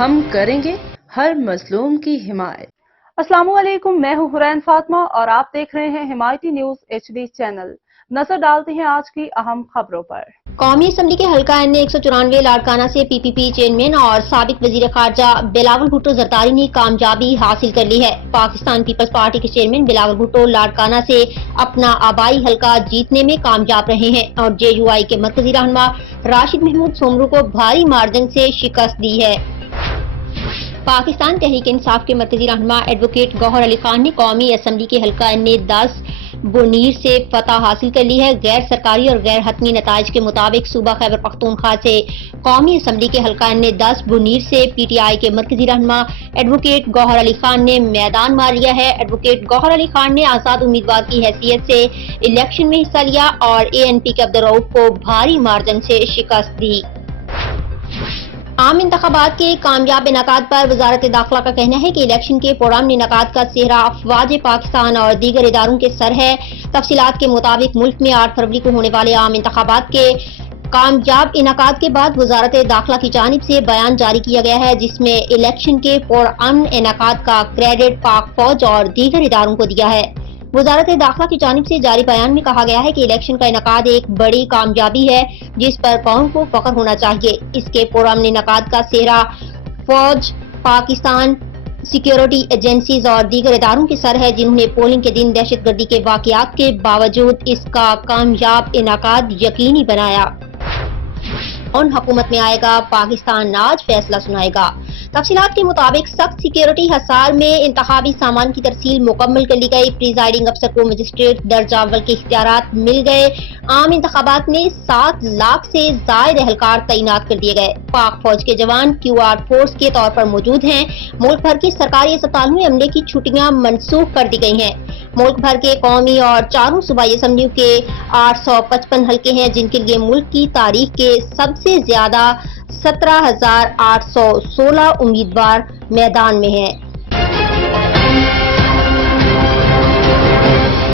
ہم کریں گے ہر مظلوم کی حمایت۔ السلام علیکم، میں ہوں حرین فاطمہ اور آپ دیکھ رہے ہیں حمایتی نیوز HD چینل۔ نظر ڈالتے ہیں آج کی اہم خبروں پر۔ قومی اسمبلی کے حلقہ N 194 لاڑکانہ سے PPP چیئرمین اور سابق وزیر خارجہ بلاول بھٹو زرداری نے کامیابی حاصل کر لی ہے۔ پاکستان پیپلز پارٹی کے چیئرمین بلاول بھٹو لاڑکانہ سے اپنا آبائی حلقہ جیتنے میں کامیاب رہے ہیں اور JUI کے مرکزی رہنما راشد محمود سومرو کو بھاری مارجن سے شکست دی ہے۔ پاکستان تحریک انصاف کے مرکزی رہنما ایڈوکیٹ گوہر علی خان نے قومی اسمبلی کے حلقہ N 10 بونیر سے فتح حاصل کر لی ہے۔ غیر سرکاری اور غیر حتمی نتائج کے مطابق صوبہ خیبر پختونخوا سے قومی اسمبلی کے حلقہ N 10 بونیر سے PTI کے مرکزی رہنما ایڈوکیٹ گوہر علی خان نے میدان مار لیا ہے۔ ایڈوکیٹ گوہر علی خان نے آزاد امیدوار کی حیثیت سے الیکشن میں حصہ لیا اور ANP کے عبدالرؤف کو بھاری مارجن سے شکست دی۔ عام انتخابات کے کامیاب انعقاد پر وزارت داخلہ کا کہنا ہے کہ الیکشن کے پرامن انعقاد کا سہرا افواج پاکستان اور دیگر اداروں کے سر ہے۔ تفصیلات کے مطابق ملک میں 8 فروری کو ہونے والے عام انتخابات کے کامیاب انعقاد کے بعد وزارت داخلہ کی جانب سے بیان جاری کیا گیا ہے، جس میں الیکشن کے پرامن انعقاد کا کریڈٹ پاک فوج اور دیگر اداروں کو دیا ہے۔ وزارت داخلہ کی جانب سے جاری بیان میں کہا گیا ہے کہ الیکشن کا انعقاد ایک بڑی کامیابی ہے جس پر قوم کو فخر ہونا چاہیے۔ اس کے پرامن انعقاد کا سہرا فوج، پاکستان سیکیورٹی ایجنسیز اور دیگر اداروں کے سر ہے، جنہوں نے پولنگ کے دن دہشت گردی کے واقعات کے باوجود اس کا کامیاب انعقاد یقینی بنایا۔ ان حکومت میں آئے گا، پاکستان آج فیصلہ سنائے گا۔ تفصیلات کے مطابق سخت سیکیورٹی حصار میں انتخابی سامان کی ترسیل مکمل کر لی گئی۔ پریزائڈنگ افسر کو مجسٹریٹ درجہ اول کے اختیارات مل گئے۔ عام انتخابات میں 7 لاکھ سے زائد اہلکار تعینات کر دیے گئے۔ پاک فوج کے جوان QR فورس کے طور پر موجود ہیں۔ ملک بھر کے سرکاری اسپتالوں میں عملے کی چھٹیاں منسوخ کر دی گئی ہیں۔ ملک بھر کے قومی اور 4 صوبائی اسمبلیوں کے 855 حلقے ہیں، جن کے لیے ملک کی تاریخ کے سب سے زیادہ 17,816 امیدوار میدان میں ہیں۔